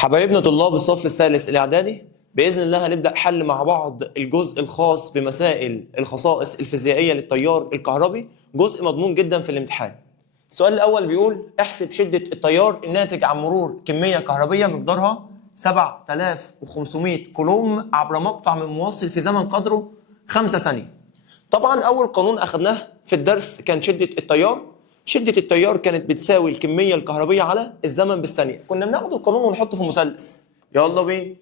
حبايبنا طلاب الصف الثالث الإعدادي، بإذن الله هنبدأ حل مع بعض الجزء الخاص بمسائل الخصائص الفيزيائية للتيار الكهربي، جزء مضمون جدا في الامتحان. السؤال الأول بيقول احسب شدة التيار الناتج عن مرور كمية كهربية مقدارها 7500 كولوم عبر مقطع من موصل في زمن قدره 5 ثانية. طبعا أول قانون أخذناه في الدرس كان شدة التيار. شدة التيار كانت بتساوي الكمية الكهربية على الزمن بالثانية. كنا بناخد القانون ونحطه في مثلث. يلا بينا.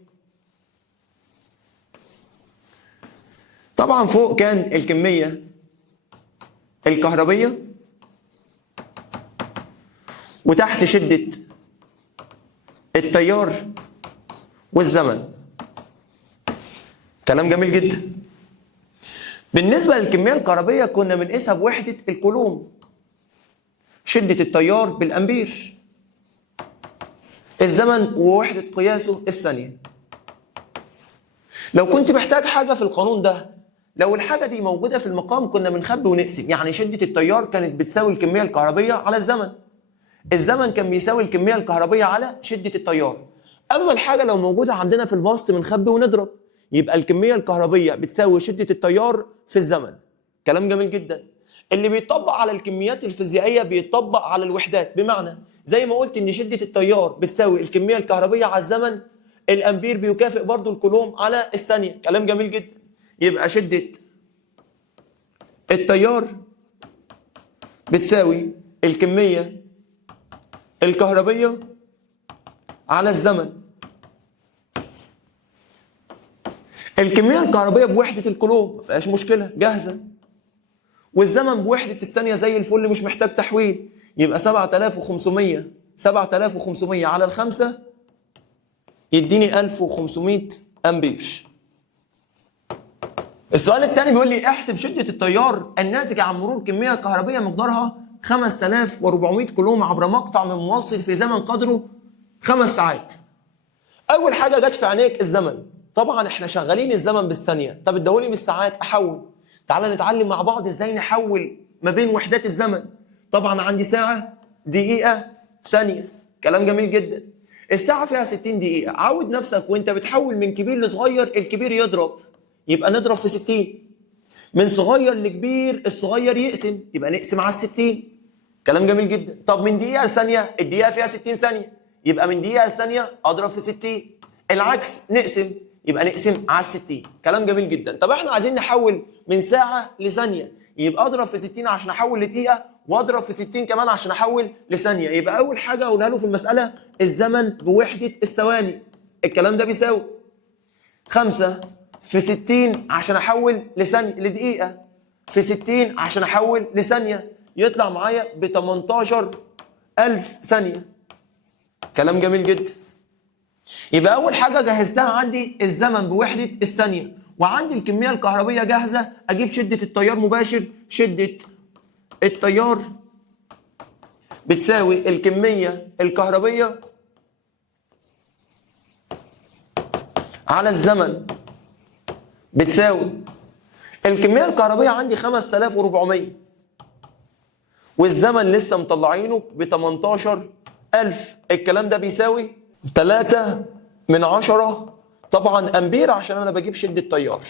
طبعا فوق كان الكمية الكهربية وتحت شدة التيار والزمن. كلام جميل جدا. بالنسبة للكمية الكهربية كنا بنقيسها بوحدة الكولوم. شدة التيار بالأمبير. الزمن ووحدة قياسه الثانية. لو كنت محتاج حاجة في القانون ده، لو الحاجة دي موجودة في المقام كنا بنخبي ونقسم، يعني شدة التيار كانت بتساوي الكمية الكهربية على الزمن. الزمن كان بيساوي الكمية الكهربية على شدة التيار. أما الحاجة لو موجودة عندنا في البسط بنخبي ونضرب، يبقى الكمية الكهربية بتساوي شدة التيار في الزمن. كلام جميل جدا. اللي بيطبق على الكميات الفيزيائية بيطبق على الوحدات، بمعنى زي ما قلت إن شدة التيار بتساوي الكمية الكهربية على الزمن، الأمبير بيكافئ برضو الكولوم على الثانية. كلام جميل جدا. يبقى شدة التيار بتساوي الكمية الكهربية على الزمن. الكمية الكهربية بوحدة الكولوم مفيهاش مشكلة، جاهزة. والزمن بوحدة الثانية زي الفل، مش محتاج تحويل. يبقى 7500 على الخمسة يديني 1500 أمبير. السؤال الثاني بيقول لي احسب شدة التيار الناتج عن مرور كمية كهربية مقدارها 5400 كولوم عبر مقطع من موصل في زمن قدره 5 ساعات. أول حاجة جت في عينيك الزمن. طبعا احنا شغالين الزمن بالثانية، طب ادوني بالساعات أحول. تعالى نتعلم مع بعض ازاي نحول ما بين وحدات الزمن. طبعا عندي ساعة، دقيقة، ثانية. كلام جميل جدا. الساعة فيها 60 دقيقة. عود نفسك وانت بتحول من كبير لصغير، الكبير يضرب، يبقى نضرب في 60. من صغير لكبير الصغير يقسم، يبقى نقسم على 60. كلام جميل جدا. طب من دقيقة لثانية، الدقيقة فيها 60 ثانية، يبقى من دقيقة لثانية اضرب في 60. العكس نقسم، يبقى نقسم على 60. كلام جميل جدا. طب احنا عايزين نحول من ساعة لثانية، يبقى اضرب في 60 عشان احول لدقيقة، واضرب في 60 كمان عشان احول لثانية. يبقى اول حاجة اقولها له في المسألة الزمن بوحدة الثواني. الكلام ده بيساوي 5 في 60 عشان احول لدقيقة، في 60 عشان احول لثانية، يطلع معايا ب 18000 ثانية. كلام جميل جدا. يبقى أول حاجة جهزتها عندي الزمن بوحدة الثانية، وعندي الكمية الكهربية جاهزة. أجيب شدة التيار مباشر. شدة التيار بتساوي الكمية الكهربية على الزمن بتساوي الكمية الكهربية. عندي 5400 والزمن لسه مطلعينه ب 18000. الكلام ده بيساوي 3/10 طبعا أمبير عشان أنا بجيب شدة تيار.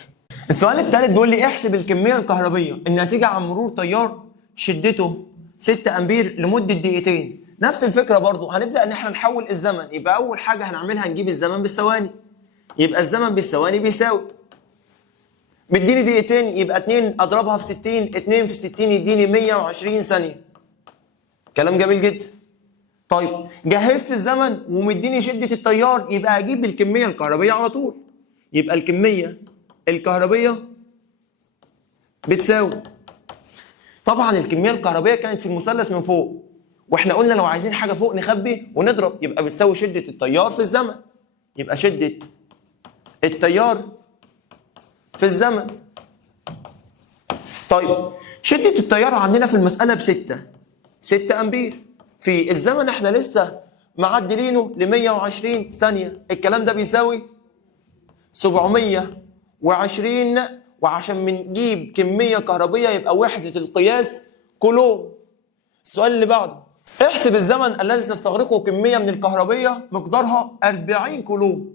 السؤال الثالث بيقول لي احسب الكمية الكهربية الناتجة عن مرور تيار شدته 6 أمبير لمدة دقيقتين. نفس الفكرة برضو، هنبدأ إن احنا نحول الزمن. يبقى أول حاجة هنعملها نجيب الزمن بالثواني. يبقى الزمن بالثواني بيساوي، مديني دقيقتين يبقى 2 أضربها في 60، 2 في 60 يديني 120 ثانية. كلام جميل جدا. طيب جهزت الزمن ومديني شدة التيار، يبقى اجيب الكمية الكهربية على طول. يبقى الكمية الكهربية بتساوي، طبعا الكمية الكهربية كانت في المثلث من فوق، واحنا قلنا لو عايزين حاجة فوق نخبي ونضرب، يبقى بتساوي شدة التيار في الزمن. يبقى شدة التيار في الزمن. طيب شدة التيار عندنا في المسألة ب6 أمبير. في الزمن احنا لسه معدلينه ل 120 ثانية. الكلام ده بيساوي 720. وعشان بنجيب كمية كهربية يبقى وحدة القياس كولوم. السؤال اللي بعده احسب الزمن الذي تستغرقه كمية من الكهربية مقدارها 40 كولوم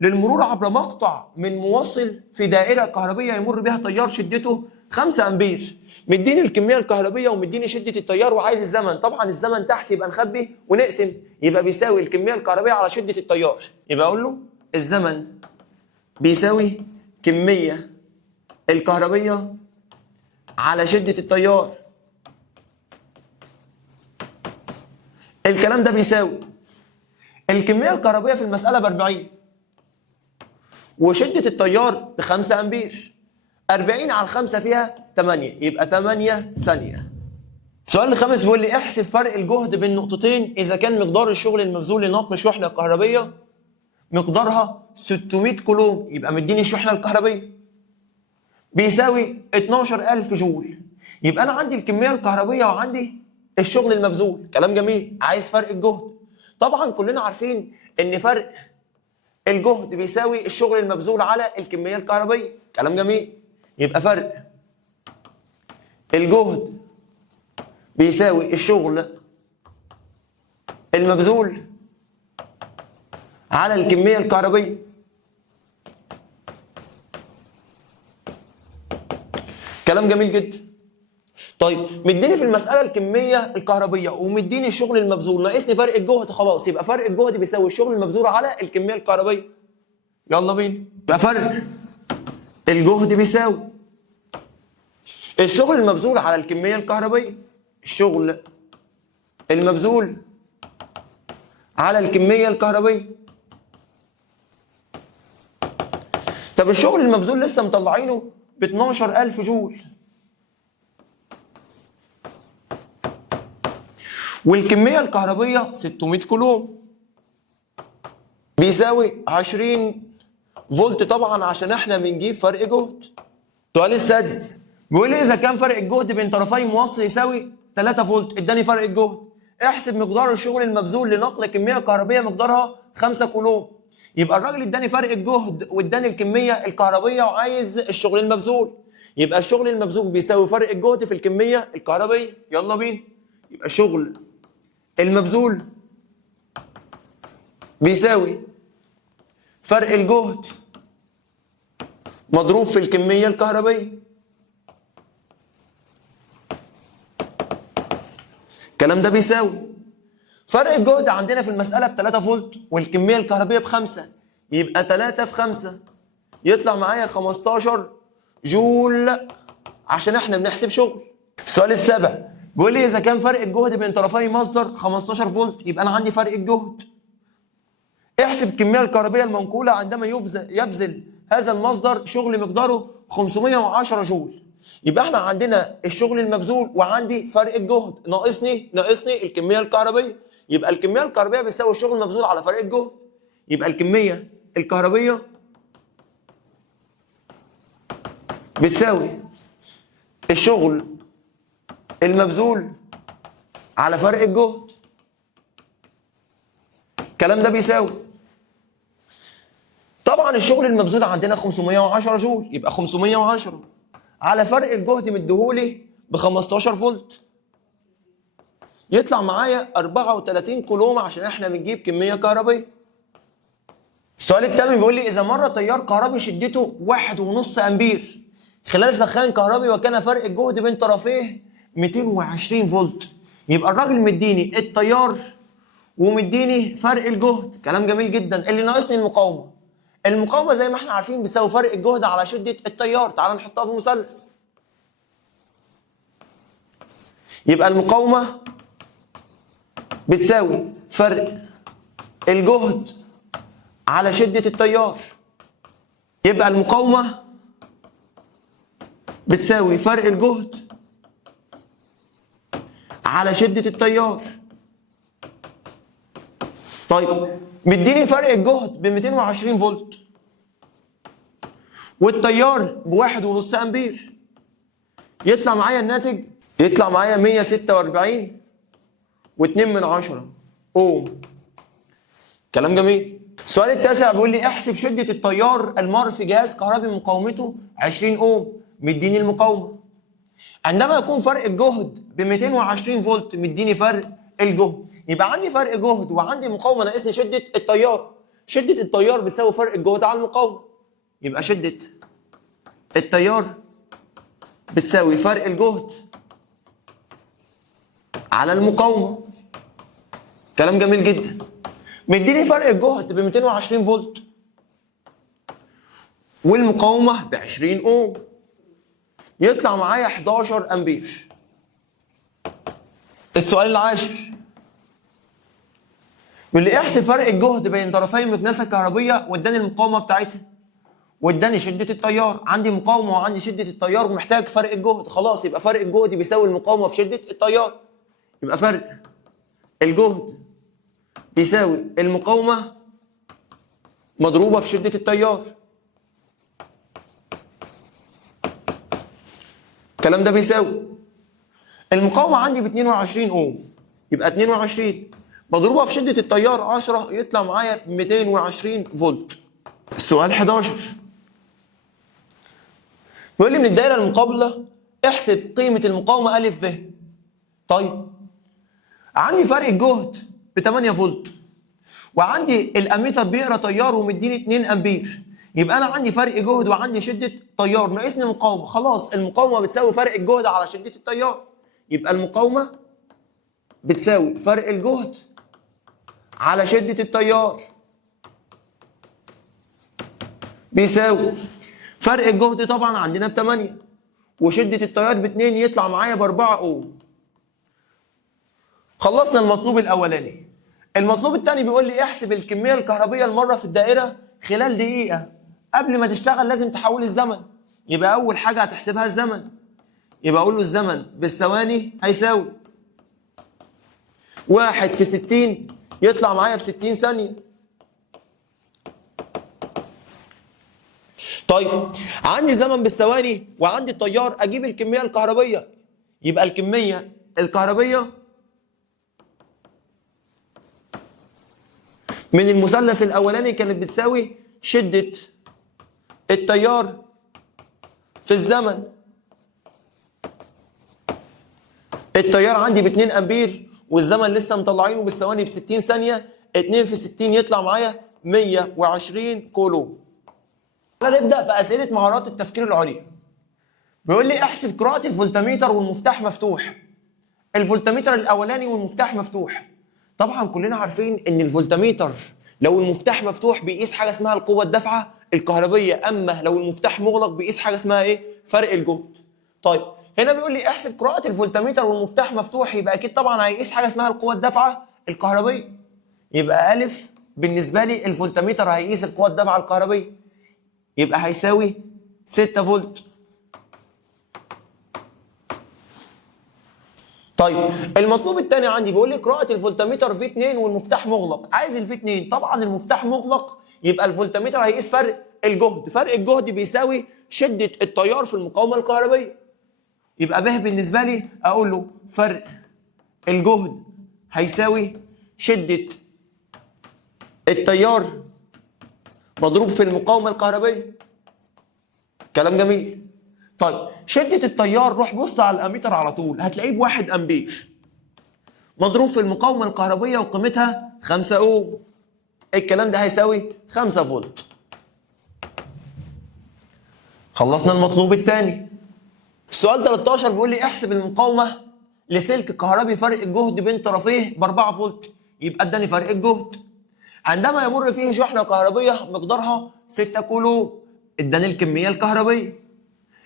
للمرور عبر مقطع من موصل في دائرة كهربية يمر بها تيار شدته 5 أمبير. مديني الكمية الكهربية ومديني شدة التيار وعايز الزمن. طبعا الزمن تحت يبقى نخبي ونقسم، يبقى بيساوي الكمية الكهربية على شدة التيار. يبقى أقول له الزمن بيساوي كمية الكهربية على شدة التيار. الكلام ده بيساوي الكمية الكهربية في المسألة ب40 وشدة التيار ب5 أمبير. 40 على 5 فيها 8، يبقى 8 ثانية. السؤال الخامس بيقول لي احسب فرق الجهد بين نقطتين إذا كان مقدار الشغل المبذول لنقل شحنة كهربية مقدارها 600 كولوم. يبقى مديني الشحنة الكهربية بيساوي 12000 جول. يبقى أنا عندي الكمية الكهربية وعندي الشغل المبذول. كلام جميل. عايز فرق الجهد. طبعا كلنا عارفين ان فرق الجهد بيساوي الشغل المبذول على الكمية الكهربية. كلام جميل. يبقى فرق الجهد بيساوي الشغل المبذول على الكمية الكهربية. كلام جميل جدا. طيب مديني في المسألة الكمية الكهربية ومديني الشغل المبذول، ناقصني فرق الجهد. خلاص يبقى فرق الجهد بيساوي الشغل المبذول على الكمية الكهربية. يلا بينا. يبقى فرق الجهد بيساوي الشغل المبذول على الكمية الكهربية. الشغل المبذول على الكمية الكهربية. طب الشغل المبذول لسه مطلعينه ب 12000 جول والكمية الكهربية 600 كولوم بيساوي 20 فولت طبعا عشان احنا بنجيب فرق جهد. السؤال السادس بيقول لي اذا كان فرق الجهد بين طرفي موصل يساوي 3 فولت اداني فرق الجهد. احسب مقدار الشغل المبذول لنقل كمية كهربية مقدارها 5 كولوم. يبقى الراجل اداني فرق الجهد واداني الكمية الكهربية وعايز الشغل المبذول. يبقى الشغل المبذول بيساوي فرق الجهد في الكمية الكهربية. يلا بينا. يبقى الشغل المبذول بيساوي فرق الجهد مضروب في الكمية الكهربية. الكلام ده بيساوي فرق الجهد عندنا في المسألة ب 3 فولت والكمية الكهربية ب5، يبقى 3 في 5 يطلع معايا 15 جول عشان احنا بنحسب شغل. السؤال السابع بيقول لي اذا كان فرق الجهد بين طرفي مصدر 15 فولت يبقى انا عندي فرق الجهد. احسب الكميه الكهربيه المنقوله عندما يبذل هذا المصدر شغل مقداره 510 جول. يبقى احنا عندنا الشغل المبذول وعندي فرق الجهد، ناقصني الكميه الكهربيه. يبقى الكميه الكهربيه بتساوي الشغل المبذول على فرق الجهد. يبقى الكميه الكهربيه بتساوي الشغل المبذول على فرق الجهد. الكلام ده بيساوي طبعا الشغل المبذول عندنا 510 جول، يبقى 510 على فرق الجهد مديهولي ب 15 فولت يطلع معايا 34 كولوم عشان احنا بنجيب كميه كهربيه. السؤال الثامن بيقول لي اذا مر تيار كهربي شدته 1.5 امبير خلال سخان كهربي وكان فرق الجهد بين طرفيه 220 فولت، يبقى الراجل مديني التيار ومديني فرق الجهد. كلام جميل جدا. اللي ناقصني المقاومه. المقاومه زي ما احنا عارفين بتساوي فرق الجهد على شده التيار. تعال نحطها في مثلث. يبقى المقاومه بتساوي فرق الجهد على شده التيار. يبقى المقاومه بتساوي فرق الجهد على شدة التيار. طيب مديني فرق الجهد ب 220 فولت والتيار ب 1.5 امبير، يطلع معايا الناتج يطلع معايا 146 و2 من 10 اوم. كلام جميل. السؤال التاسع بيقول لي احسب شدة التيار المار في جهاز كهربي مقاومته 20 اوم. مديني المقاومة. عندما يكون فرق الجهد ب 220 فولت مديني فرق الجهد. يبقى عندي فرق جهد وعندي مقاومه ناقصني شده التيار. شده التيار بتساوي فرق الجهد على المقاومه. يبقى شده التيار بتساوي فرق الجهد على المقاومه. كلام جميل جدا. مديني فرق الجهد ب 220 فولت والمقاومه ب 20 اوم، يطلع معايا 11 امبير. السؤال العاشر بيقول لي احسب فرق الجهد بين طرفي المكنسه الكهربيه واداني المقاومه بتاعتها واداني شده التيار. عندي مقاومه وعندي شده التيار ومحتاج فرق الجهد. خلاص يبقى فرق الجهد بيساوي المقاومه في شده التيار. يبقى فرق الجهد بيساوي المقاومه مضروبه في شده التيار. الكلام ده بيساوي المقاومه عندي ب 22 اوم، يبقى 22 مضروبه في شده التيار 10 يطلع معايا 220 فولت. السؤال 11 بيقول لي من الدايره المقابله احسب قيمه المقاومه ا ف. طيب عندي فرق الجهد ب 8 فولت وعندي الاميتر بيقرا تيار ومديني 2 امبير، يبقى انا عندي فرق جهد وعندي شده تيار ناقصني مقاومه. خلاص المقاومه بتساوي فرق الجهد على شده التيار. يبقى المقاومه بتساوي فرق الجهد على شده التيار بيساوي فرق الجهد طبعا عندنا ب 8 وشده التيار ب 2 يطلع معايا ب 4 اوم. خلصنا المطلوب الاولاني. المطلوب الثاني بيقول لي احسب الكميه الكهربيه المره في الدائره خلال دقيقه. قبل ما تشتغل لازم تحول الزمن. يبقى اول حاجه هتحسبها الزمن. يبقى اقول له الزمن بالثواني هيساوي 1 في 60 يطلع معايا ب 60 ثانيه. طيب عندي زمن بالثواني وعندي التيار، اجيب الكميه الكهربيه. يبقى الكميه الكهربيه من المثلث الاولاني كانت بتساوي شده التيار في الزمن. التيار عندي ب 2 امبير والزمن لسه مطلعينه بالثواني ب 60 ثانيه. 2 في 60 يطلع معايا 120 كولوم. نبدا في اسئله مهارات التفكير العليا. بيقول لي احسب قراءه الفولتميتر والمفتاح مفتوح. الفولتميتر الاولاني والمفتاح مفتوح. طبعا كلنا عارفين ان الفولتميتر لو المفتاح مفتوح بيقيس حاجه اسمها القوه الدافعه الكهربيه، اما لو المفتاح مغلق بيقيس حاجه اسمها ايه؟ فرق الجهد. طيب هنا بيقول لي احسب قراءه الفولتميتر والمفتاح مفتوح، يبقى اكيد طبعا هيقيس حاجه اسمها القوه الدافعه الكهربيه. يبقى الف بالنسبه لي الفولتميتر هيقيس القوه الدافعه الكهربيه، يبقى هيساوي 6 فولت. طيب المطلوب الثاني عندي بيقول لي قراءة الفولتميتر في 2 والمفتاح مغلق. عايز الفي 2. طبعا المفتاح مغلق يبقى الفولتميتر هيقيس فرق الجهد. فرق الجهد بيساوي شدة التيار في المقاومة الكهربية. يبقى به بالنسبة لي اقول له فرق الجهد هيساوي شدة التيار مضروب في المقاومة الكهربية. كلام جميل. طيب شدة التيار روح بص على الاميتر على طول هتلاقيه ب1 امبير مضروب في المقاومة الكهربية وقيمتها 5 اوم. الكلام ده هيساوي 5 فولت. خلصنا المطلوب الثاني. السؤال 13 بيقول لي احسب المقاومة لسلك كهربي فرق الجهد بين طرفيه ب4 فولت. يبقى اداني فرق الجهد عندما يمر فيه شحنة كهربية مقدارها 6 كولوم. اداني الكمية الكهربية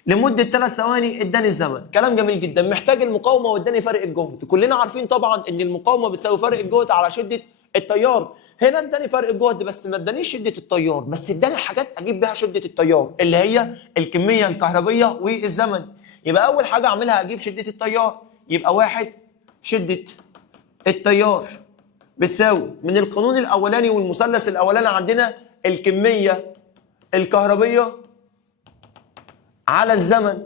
لمدة 3 ثواني. اداني الزمن. كلام جميل جدا. محتاج المقاومة واداني فرق الجهد. كلنا عارفين طبعا ان المقاومة بتساوي فرق الجهد على شدة التيار. هنا اداني فرق الجهد بس ما ادانيش شدة التيار، بس اداني حاجات اجيب بيها شدة التيار اللي هي الكمية الكهربية والزمن. يبقى اول حاجة اعملها اجيب شدة التيار. يبقى 1 شدة التيار بتساوي من القانون الاولاني والمثلث الاولاني عندنا الكمية الكهربية على الزمن.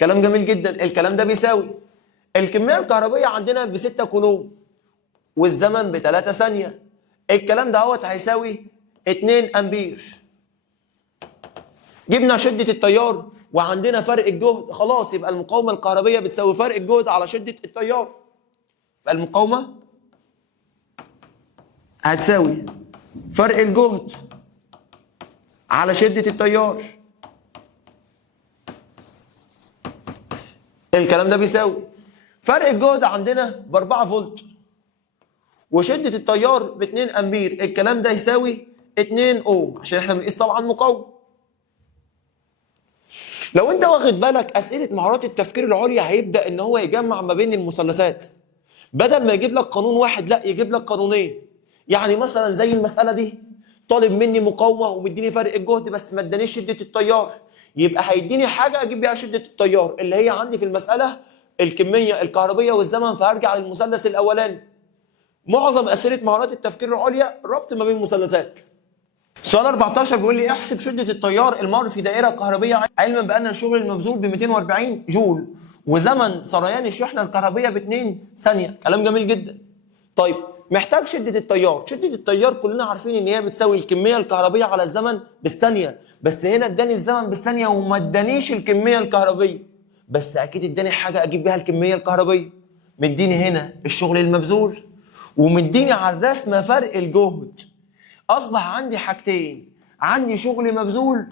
كلام جميل جدا. الكلام ده بيساوي الكمية الكهربية عندنا ب6 كولوم والزمن ب3 ثانية. الكلام ده هيساوي 2 امبير. جبنا شدة التيار وعندنا فرق الجهد. خلاص يبقى المقاومة الكهربية بتساوي فرق الجهد على شدة التيار. يبقى المقاومة هتساوي فرق الجهد على شدة التيار. الكلام ده بيساوي فرق الجهد عندنا ب 4 فولت وشدة التيار ب 2 امبير. الكلام ده يساوي 2 اوم عشان احنا بنقيس طبعا مقاومة. لو انت واخد بالك اسئلة مهارات التفكير العليا هيبدأ ان هو يجمع ما بين المثلثات، بدل ما يجيب لك قانون واحد لا يجيب لك قانونين. يعني مثلا زي المسألة دي طالب مني مقاومة ومديني فرق الجهد بس ما ادانيش شدة التيار، يبقى هيديني حاجة اجيب بيها شدة التيار اللي هي عندي في المسألة الكمية الكهربية والزمن، فهرجع للمثلث الأولاني. معظم أسئلة مهارات التفكير العليا ربط ما بين مثلثات. سؤال 14 بيقول لي احسب شدة التيار المار في دائرة كهربية علما بأن الشغل المبذول ب 240 جول وزمن سريان الشحنة الكهربية ب 2 ثانية. كلام جميل جدا. طيب محتاج شدة التيار. شدة التيار كلنا عارفين ان هي بتساوي الكمية الكهربية على الزمن بالثانية، بس هنا اداني الزمن بالثانية وما ادانيش الكمية الكهربية، بس اكيد اداني حاجة اجيب بيها الكمية الكهربية. مديني هنا الشغل المبذول ومديني على الرسمة فرق الجهد. اصبح عندي حاجتين، عندي شغل مبذول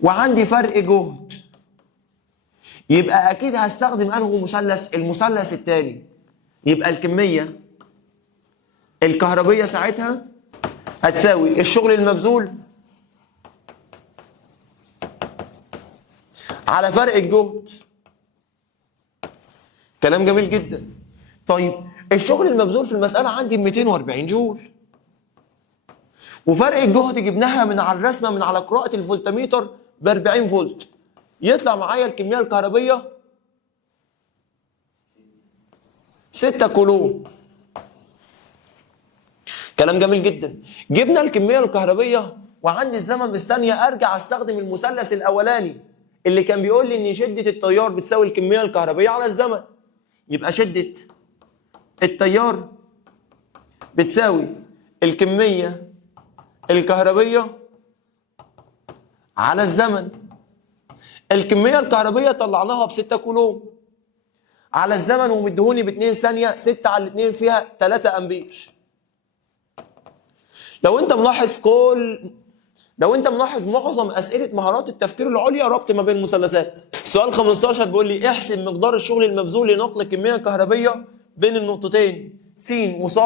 وعندي فرق جهد. يبقى اكيد هستخدم انه مثلث؟ المثلث التاني. يبقى الكمية الكهربية ساعتها هتساوي الشغل المبذول على فرق الجهد. كلام جميل جدا. طيب الشغل المبذول في المسألة عندي 240 جول وفرق الجهد جبناها من على الرسمة من على قراءة الفولتميتر ب 40 فولت، يطلع معايا الكمية الكهربية 6 كولوم. كلام جميل جدا. جبنا الكمية الكهربية وعندي الزمن بالثانية، ارجع استخدم المثلث الاولاني اللي كان بيقول لي ان شدة التيار بتساوي الكمية الكهربية على الزمن. يبقى شدة التيار بتساوي الكمية الكهربية على الزمن. الكمية الكهربية طلعناها ب 6 كولوم على الزمن ومدهوني ب 2 ثانية، 6 على 2 فيها 3 امبير. لو انت ملاحظ معظم اسئله مهارات التفكير العليا ربط ما بين المثلثات. سؤال 15 بيقول لي احسب مقدار الشغل المبذول لنقل كميه كهربيه بين النقطتين س وص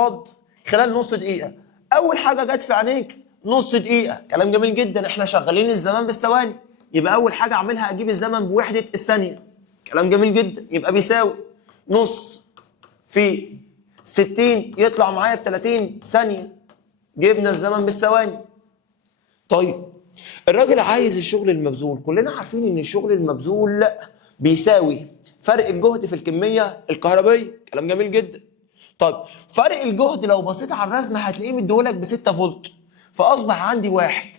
خلال نص دقيقه. اول حاجه جت في عينيك نص دقيقه. كلام جميل جدا. احنا شغالين الزمان بالثواني، يبقى اول حاجه اعملها اجيب الزمن بوحده الثانيه. كلام جميل جدا. يبقى بيساوي نص في 60 يطلع معايا ب 30 ثانيه. جبنا الزمن بالثواني. طيب الراجل عايز الشغل المبذول. كلنا عارفين ان الشغل المبذول بيساوي فرق الجهد في الكميه الكهربيه. كلام جميل جدا. طيب فرق الجهد لو بصيت على الرسمه هتلاقيه مديهولك ب 6 فولت، فاصبح عندي 1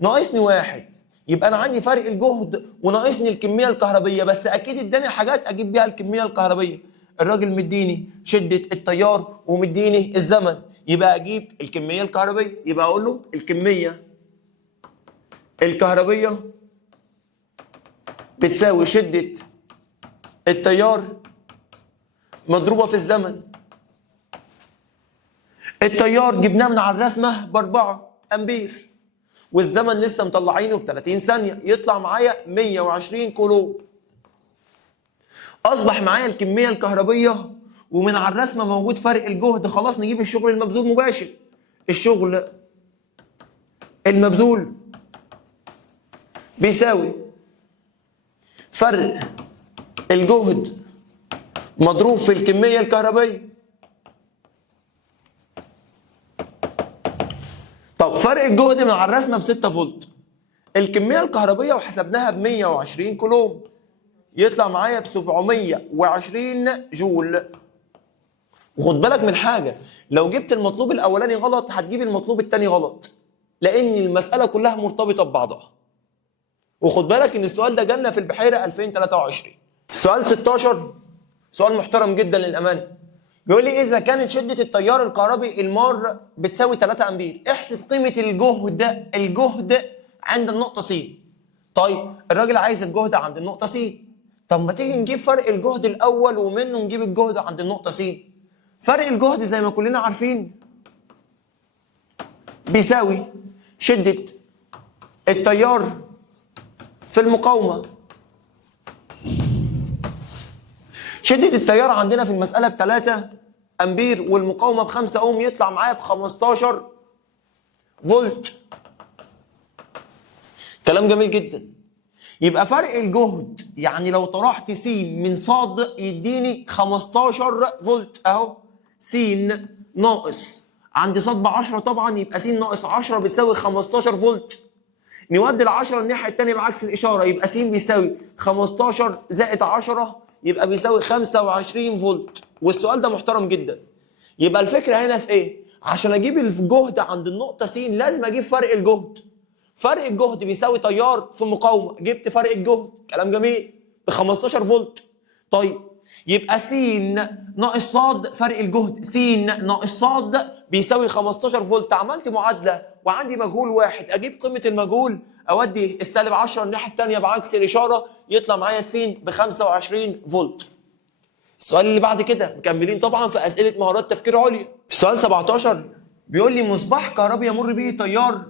ناقصني 1، يبقى انا عندي فرق الجهد وناقصني الكميه الكهربيه، بس اكيد اداني حاجات اجيب بيها الكميه الكهربيه. الراجل مديني شده التيار ومديني الزمن، يبقى اجيب الكميه الكهربيه. يبقى اقول له الكميه الكهربيه بتساوي شده التيار مضروبه في الزمن. التيار جبناه من على الرسمه ب 4 امبير والزمن لسه مطلعينه ب 30 ثانيه، يطلع معايا 120 كولوم. اصبح معايا الكميه الكهربيه ومن على الرسمه موجود فرق الجهد. خلاص نجيب الشغل المبذول مباشر. الشغل المبذول بيساوي فرق الجهد مضروب في الكميه الكهربيه. طب فرق الجهد من على الرسمه ب 6 فولت، الكميه الكهربيه وحسبناها ب 120 كولوم، يطلع معايا ب 720 جول. وخد بالك من حاجه، لو جبت المطلوب الاولاني غلط هتجيب المطلوب الثاني غلط، لان المساله كلها مرتبطه ببعضها. وخد بالك ان السؤال ده جالنا في البحيره 2023. سؤال 16 سؤال محترم جدا للامانه. بيقول لي اذا كانت شده التيار الكهربي المار بتساوي 3 امبير احسب قيمه الجهد عند النقطه س. طيب الراجل عايز الجهد عند النقطه س. طب ما تيجي نجيب فرق الجهد الاول ومنه نجيب الجهد عند النقطه س. فرق الجهد زي ما كلنا عارفين بيساوي شده التيار في المقاومه. شده التيار عندنا في المساله ب 3 امبير والمقاومه ب 5 اوم، يطلع معايا ب 15 فولت. كلام جميل جدا. يبقى فرق الجهد يعني لو طرحت س من ص يديني 15 فولت اهو. س ناقص عند ص ب 10 طبعا، يبقى س ناقص 10 بتساوي 15 فولت. نودي ال 10 الناحيه الثانيه بعكس الاشاره، يبقى س بيساوي 15 زائد 10 يبقى بيساوي 25 فولت. والسؤال ده محترم جدا. يبقى الفكره هنا في ايه؟ عشان اجيب الجهد عند النقطه س لازم اجيب فرق الجهد. فرق الجهد بيساوي تيار في مقاومه، جبت فرق الجهد، كلام جميل، ب 15 فولت. طيب يبقى س ناقص ص فرق الجهد، س ناقص ص بيساوي 15 فولت. عملت معادله وعندي مجهول واحد، اجيب قيمه المجهول اودي السالب 10 الناحيه الثانيه بعكس الاشاره، يطلع معايا س ب 25 فولت. السؤال اللي بعد كده مكملين طبعا في اسئله مهارات تفكير عليا. السؤال 17 بيقول لي مصباح كهربي يمر به تيار،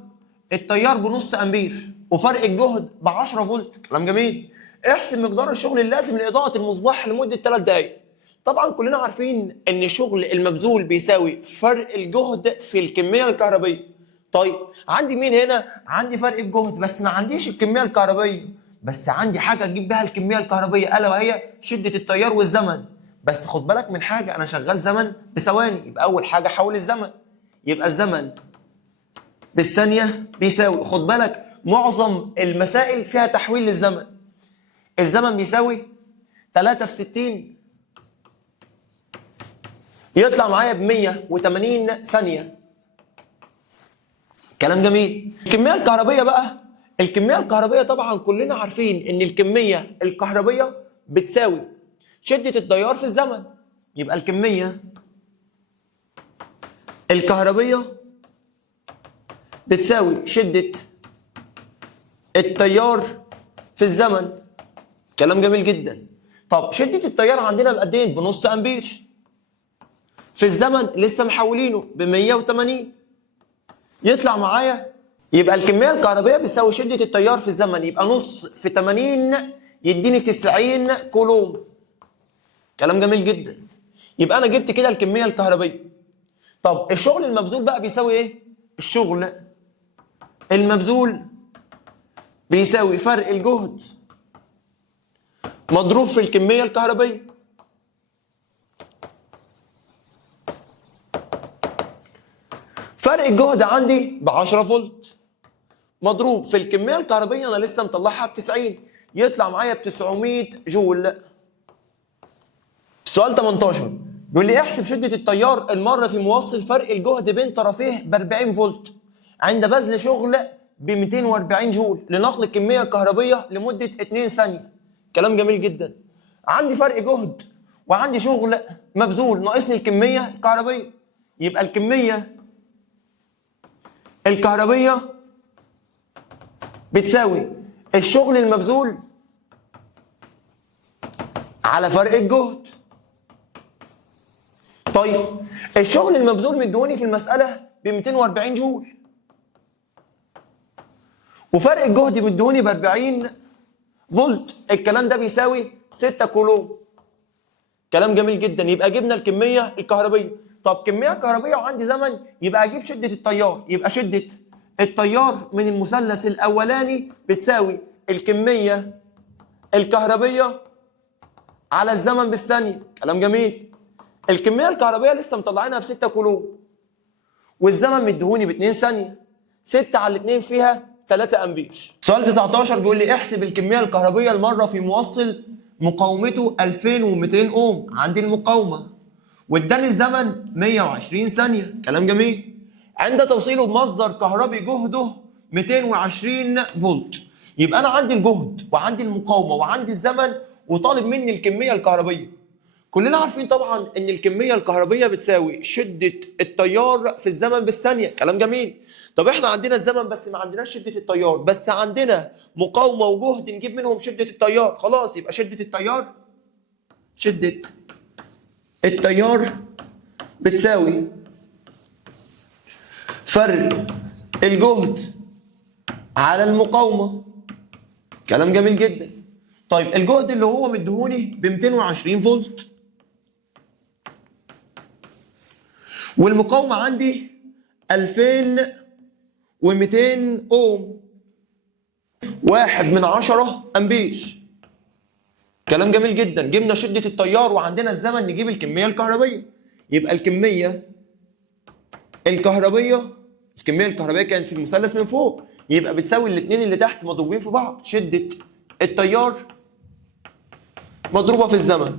التيار بنص امبير وفرق الجهد ب 10 فولت. كلام جميل. احسب مقدار الشغل اللازم لاضاءه المصباح لمده 3 دقائق. طبعا كلنا عارفين ان الشغل المبذول بيساوي فرق الجهد في الكميه الكهربيه. طيب عندي مين هنا؟ عندي فرق الجهد بس ما عنديش الكميه الكهربيه، بس عندي حاجه اجيب بها الكميه الكهربيه الا وهي شده التيار والزمن. بس خد بالك من حاجه، انا شغال زمن بثواني، يبقى اول حاجه حول الزمن، يبقى الزمن بالثانيه بيساوي، خد بالك معظم المسائل فيها تحويل للزمن. الزمن بيساوي 3 في 60 يطلع معايا ب 180 ثانيه. كلام جميل. الكميه الكهربيه بقى، الكميه الكهربيه طبعا كلنا عارفين ان الكميه الكهربيه بتساوي شده التيار في الزمن. يبقى الكميه الكهربيه بتساوي شده التيار في الزمن. كلام جميل جدا. طب شده التيار عندنا بقد ايه؟ بنص امبير. في الزمن لسه محولينه ب 180، يطلع معايا يبقى الكميه الكهربيه بتساوي شده التيار في الزمن، يبقى نص في 80 يديني 90 كولوم. كلام جميل جدا. يبقى انا جبت كده الكميه الكهربيه. طب الشغل المبذول بقى بيساوي ايه؟ الشغل المبذول بيساوي فرق الجهد مضروب في الكميه الكهربيه. فرق الجهد عندي ب 10 فولت مضروب في الكميه الكهربيه انا لسه مطلعها ب 90، يطلع معايا ب 900 جول. السؤال 18 بيقول لي احسب شده التيار المر في موصل فرق الجهد بين طرفيه ب 40 فولت عند بذل شغل ب 240 جول لنقل الكميه الكهربيه لمده 2 ثانيه. كلام جميل جدا. عندي فرق جهد وعندي شغل مبذول، ناقصني الكميه الكهربيه. يبقى الكميه الكهربيه بتساوي الشغل المبذول على فرق الجهد. طيب الشغل المبذول مديوني في المسألة ب 240 جول وفرق الجهد مديوني ب 40 فولت، الكلام ده بيساوي 6 كولوم. كلام جميل جدا. يبقى جبنا الكمية الكهربية. طب كمية كهربية وعندي زمن، يبقى اجيب شدة التيار. يبقى شدة التيار من المثلث الأولاني بتساوي الكمية الكهربية على الزمن بالثانية. كلام جميل. الكمية الكهربية لسه مطلعينها ب 6 كولوم والزمن مديهوني ب 2 ثانية، 6 على 2 فيها 3 امبير. سؤال 19 بيقول لي احسب الكمية الكهربية المرة في موصل مقاومته 2200 اوم عندي المقاومة واداني الزمن 120 ثانية. كلام جميل. عند توصيله بمصدر كهربي جهده 220 فولت. يبقى انا عندي الجهد وعندي المقاومة وعندي الزمن وطالب مني الكمية الكهربية. كلنا عارفين طبعا ان الكميه الكهربيه بتساوي شده التيار في الزمن بالثانيه، كلام جميل. طب احنا عندنا الزمن بس ما عندناش شده التيار، بس عندنا مقاومه وجهد نجيب منهم شده التيار، خلاص يبقى شده التيار بتساوي فرق الجهد على المقاومه، كلام جميل جدا. طيب الجهد اللي هو مديهوني ب 220 فولت، والمقاومة عندي 2200 اوم، 1/10 امبير، كلام جميل جدا. جبنا شدة التيار وعندنا الزمن، نجيب الكمية الكهربية. يبقى الكمية الكهربية كانت في المثلث من فوق، يبقى بتساوي الاثنين اللي تحت مضروبين في بعض، شدة التيار مضروبة في الزمن،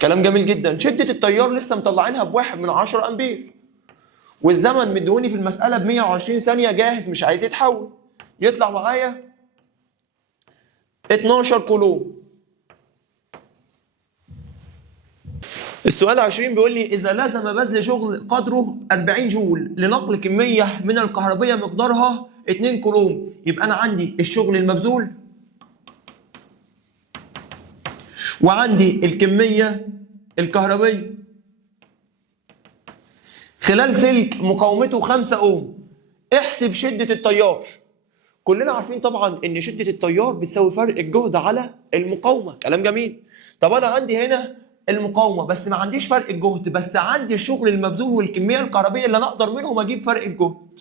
كلام جميل جدا. شدة التيار لسه مطلعينها ب1/10 امبير، والزمن مديهوني في المسألة ب 120 ثانية جاهز مش عايز يتحول، يطلع معايا 12 كولوم. السؤال 20 بيقول لي إذا لزم بذل شغل قدره 40 جول لنقل كمية من الكهربية مقدارها 2 كولوم، يبقى أنا عندي الشغل المبذول وعندي الكمية الكهربية. خلال تلك مقاومته 5 اوم، احسب شدة التيار. كلنا عارفين طبعا ان شدة التيار بتساوي فرق الجهد على المقاومة، كلام جميل. طب انا عندي هنا المقاومة بس ما عنديش فرق الجهد، بس عندي الشغل المبذول والكمية الكهربية اللي انا اقدر منهم اجيب فرق الجهد.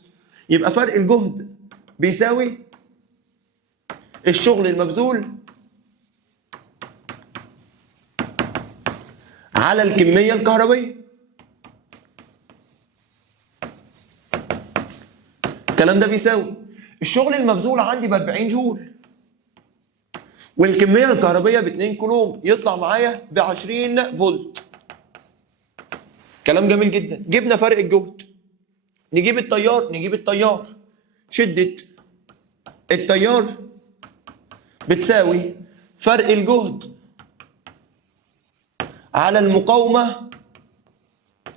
يبقى فرق الجهد بيساوي الشغل المبذول على الكمية الكهربية، الكلام ده بيساوي الشغل المبذول عندي ب 40 جول والكمية الكهربية ب 2 كولوم، يطلع معايا ب 20 فولت، كلام جميل جدا. جبنا فرق الجهد، نجيب التيار. شدة التيار بتساوي فرق الجهد على المقاومة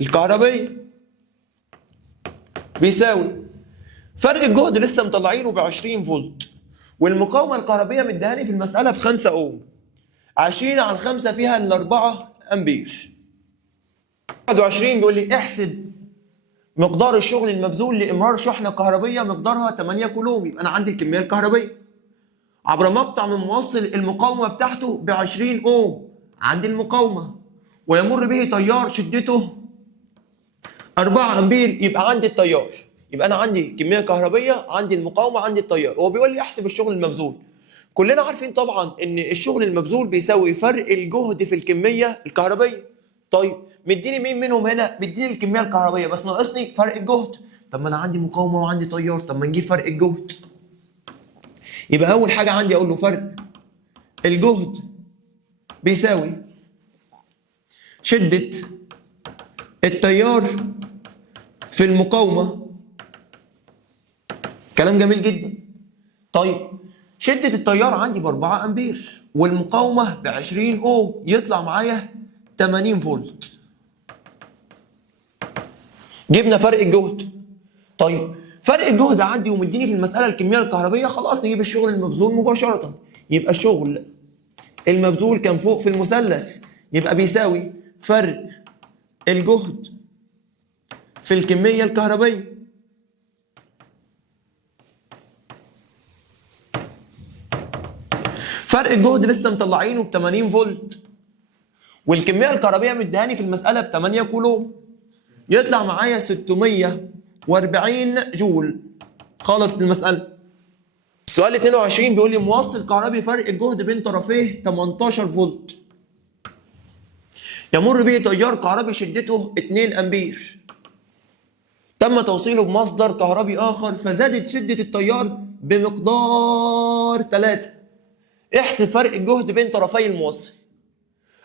الكهربية، بيساوي فرق الجهد لسه مطلعينه ب 20 فولت، والمقاومة الكهربية مديهاني في المسألة ب 5 اوم، 20 على 5 فيها ال 4 امبير. 21 بيقول لي احسب مقدار الشغل المبذول لإمرار شحنة كهربية مقدارها 8 كولوم، يبقى أنا عندي الكمية الكهربية عبر مقطع من موصل المقاومة بتاعته ب 20 اوم، عندي المقاومة ويمر به تيار شدته 4 امبير، يبقى عندي التيار. يبقى انا عندي كميه كهربيه، عندي المقاومه، عندي التيار. هو بيقول لي احسب الشغل المبذول. كلنا عارفين طبعا ان الشغل المبذول بيساوي فرق الجهد في الكميه الكهربيه. طيب مديني مين منهم هنا؟ مديني الكميه الكهربيه بس ناقصني فرق الجهد. طب ما انا عندي مقاومه وعندي تيار، طب ما نجيب فرق الجهد. يبقى اول حاجه عندي اقول له فرق الجهد بيساوي شده التيار في المقاومة، كلام جميل جدا. طيب شدة التيار عندي ب 4 امبير والمقاومة ب 20 اوم، يطلع معايا 80 فولت. جبنا فرق الجهد. طيب فرق الجهد عندي ومديني في المسألة الكمية الكهربية، خلاص نجيب الشغل المبذول مباشرة. يبقى الشغل المبذول كان فوق في المثلث، يبقى بيساوي فرق الجهد في الكمية الكهربية. فرق الجهد لسه مطلعينه ب 80 فولت والكمية الكهربية مديهاني في المسألة ب 8 كولوم، يطلع معايا 640 جول. خلص المسألة. السؤال 22 بيقول لي موصل كهربي فرق الجهد بين طرفيه 18 فولت، يمر به تيار كهربي شدته 2 امبير، تم توصيله بمصدر كهربي آخر فزادت شدة التيار بمقدار 3. احسب فرق الجهد بين طرفي الموصل.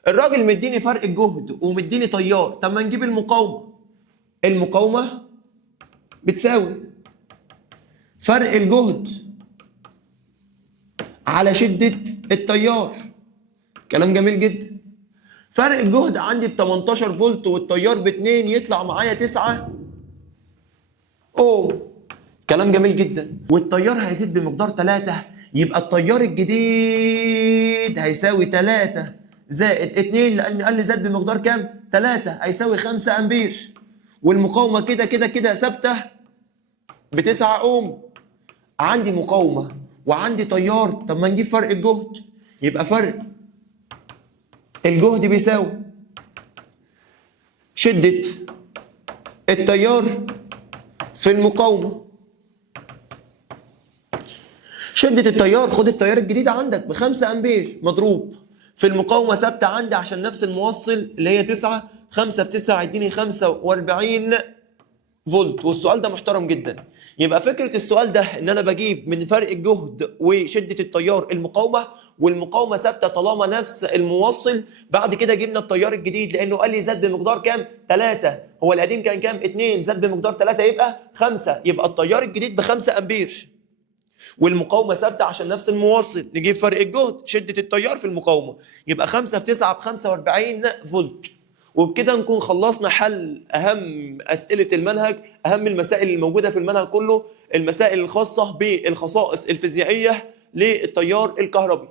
الراجل مديني فرق الجهد ومديني تيار، طب ما نجيب المقاومة. المقاومة بتساوي فرق الجهد على شدة التيار، كلام جميل جدا. فرق الجهد عندي ب 18 فولت والتيار ب2 يطلع معايا 9 اوم. كلام جميل جدا. والتيار هيزيد بمقدار 3، يبقى التيار الجديد هيساوي 3 زائد 2 لان قال لي زاد بمقدار كام؟ 3 هيساوي 5 امبير. والمقاومه كده ثابته ب 9 اوم. عندي مقاومه وعندي تيار، طب ما نجيب فرق الجهد. يبقى فرق الجهد بيساوي شده التيار في المقاومه. شدة التيار، خد التيار الجديد عندك ب 5 امبير مضروب في المقاومة ثابتة عندي عشان نفس الموصل اللي هي 9. 5 ب 9 يديني 45 فولت. والسؤال ده محترم جدا. يبقى فكرة السؤال ده ان انا بجيب من فرق الجهد وشدة التيار المقاومة، والمقاومة ثابتة طالما نفس الموصل. بعد كده جبنا التيار الجديد لانه قال لي زاد بمقدار كام؟ 3. هو القديم كان كام؟ 2 زاد بمقدار 3 يبقى 5. يبقى التيار الجديد ب 5 امبير والمقاومه ثابته عشان نفس الموصل. نجيب فرق الجهد شده التيار في المقاومه، يبقى 5 في 9 ب 45 فولت. وبكده نكون خلصنا حل اهم اسئله المنهج، اهم المسائل الموجوده في المنهج كله، المسائل الخاصه بالخصائص الفيزيائيه للتيار الكهربي.